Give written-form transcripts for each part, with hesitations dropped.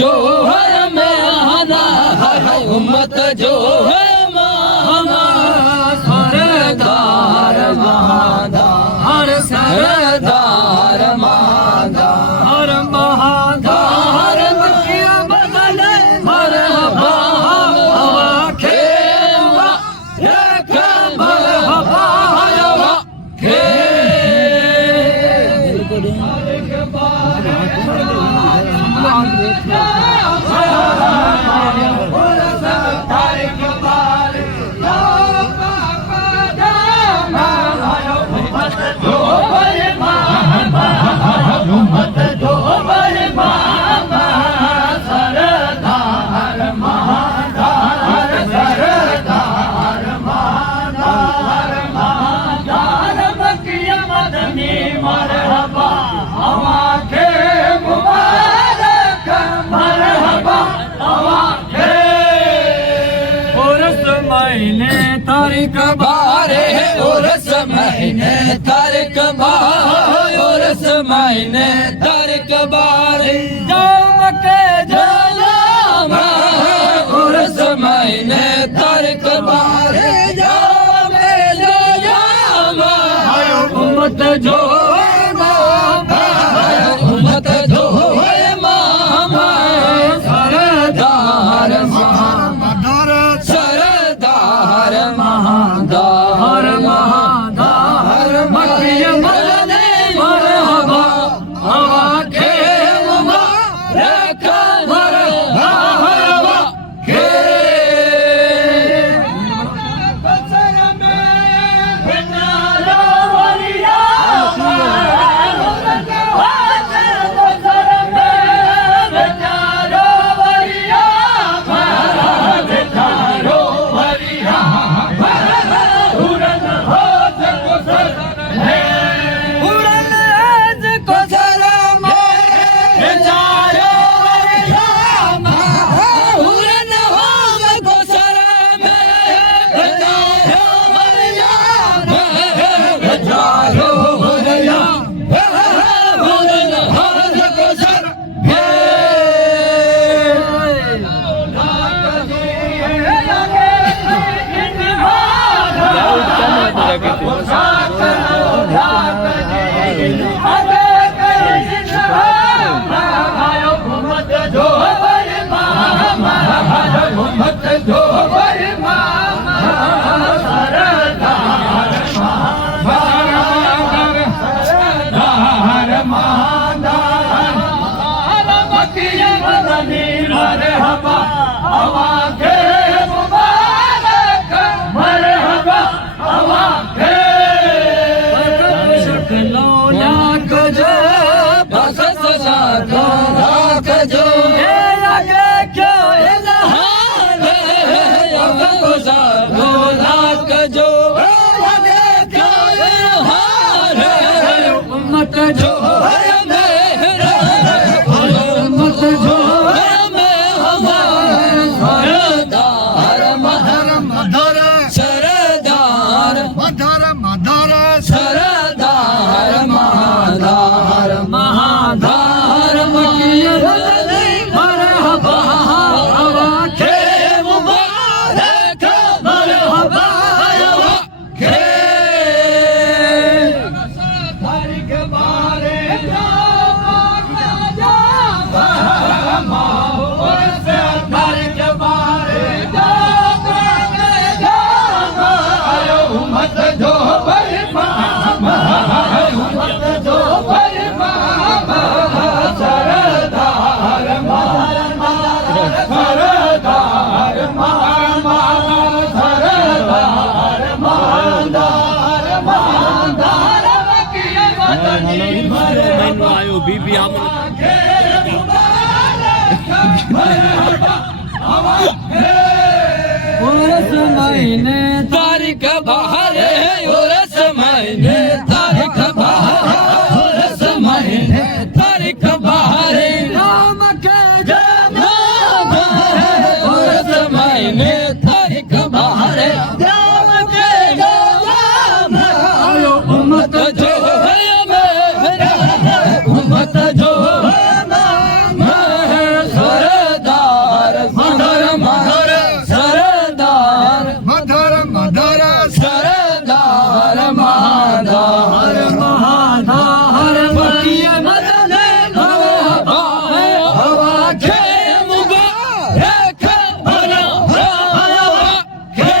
जो हर महाना उम्मत जो है महाना सरदार महादार सरदार महादार महादार मकिया बदले मरहबा खेवा एक मरहबा खे तारीख बारे उर्स महीने तारीख बारे उर्स महीने तारीख बारे जाम के जाम उर्स महीने तारीख बारे जाम के जाम उम्मत जो उम्मत जो मामा सरदार महादार महादार मकिया बदले मरहबा हवा खेवा एक मरहबा खे बसर में बेचारो वलिया बसर में बेचारो वलिया बेचारो वलिया जो मेरा जो उर्स महीने तारीख बाहर उर्स महीने तारीख बाहर उर्स महीने तारीख बाहर नाम के जनाब उर्स महीने तारीख बाहर नाम के जनाब उम्मत जो है मेरा उम्मत जो सरदार मधर मधर सरदार मधुर मधुर सरदार महादार महादार बकिया मदन हवा के मुबारक बना हवा के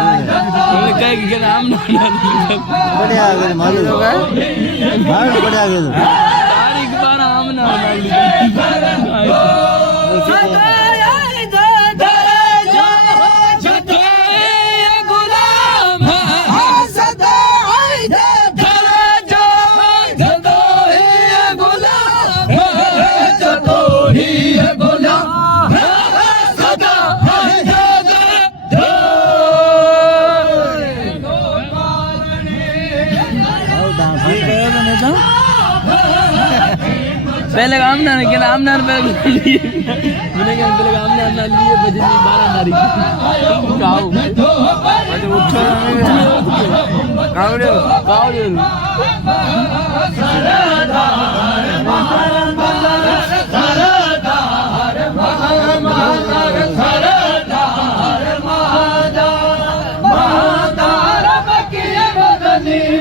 कहेगी कि नाम बढ़िया आ गए मालूम बढ़िया आ गए तारीख बार आम ना पहले काम ना लेकिन आम ना पहले लिए मैंने कहा पहले काम ना लिए बजे 12 तारीख काऊ बजे उठो काऊ रे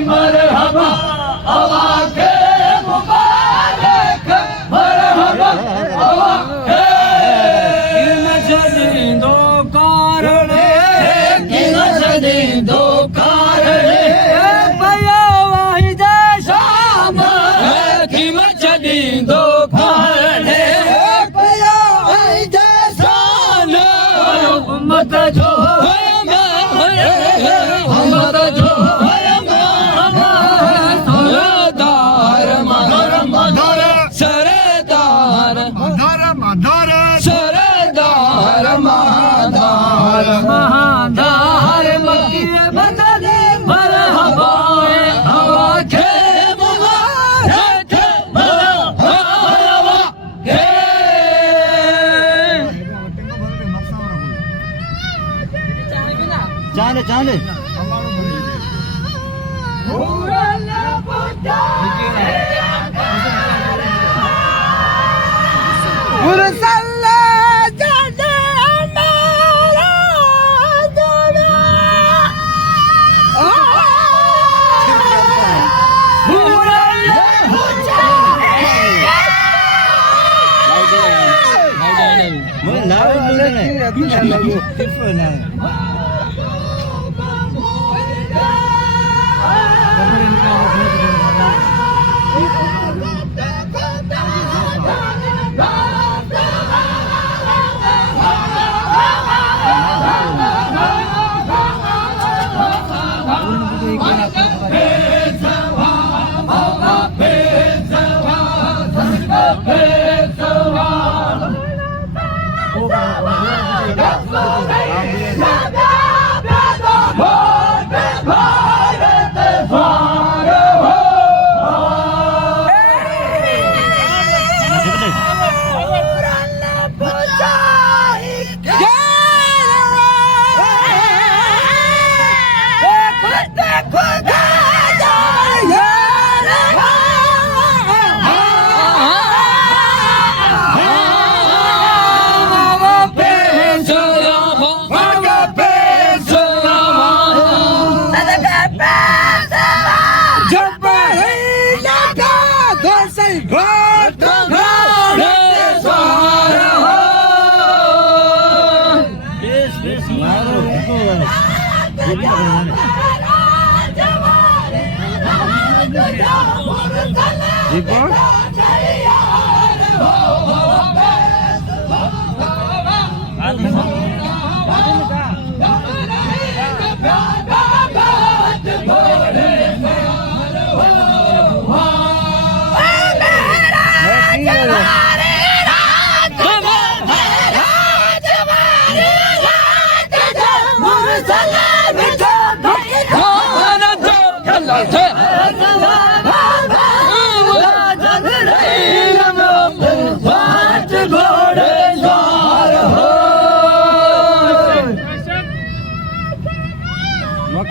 मरहबा हवा के मुबारक मरहबा हवा के किन सदीदो कारणे किन सदीदो कारणे पया वाहिद शाम किन सदीदो कारणे पया वाहिद शान उम्मत जो उम्मत जो सरदार महादार मक्के बदले मरहबा हवा के मुबारक मरहबा के चाले चाले मुरसल्ला जाने हमारा जाना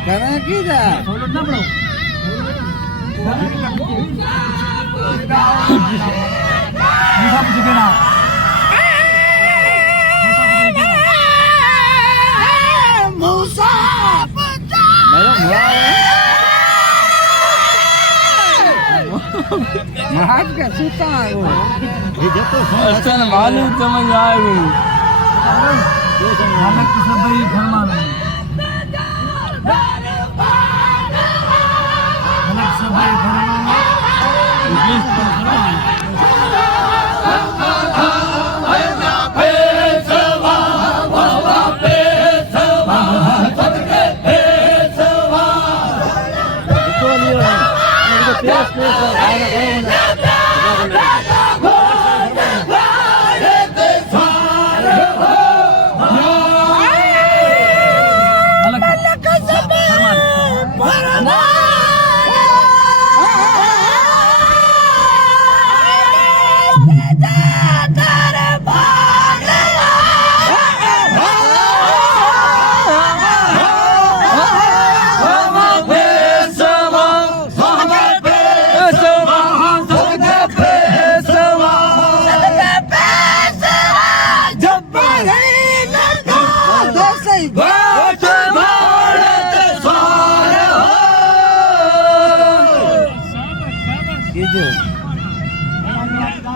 કરા કીધા महाज का सूता है वो ये जब तो अच्छा ना मालूम समझ आए हालत की सब भाई फरमान हालत सब भाई फरमान इंग्लिश पर फरमान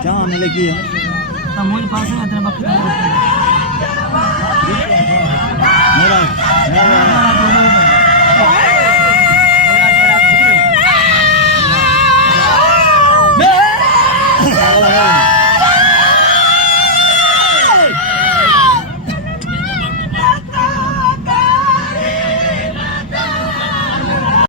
जान लगी है मुझे पास है तेरा बाप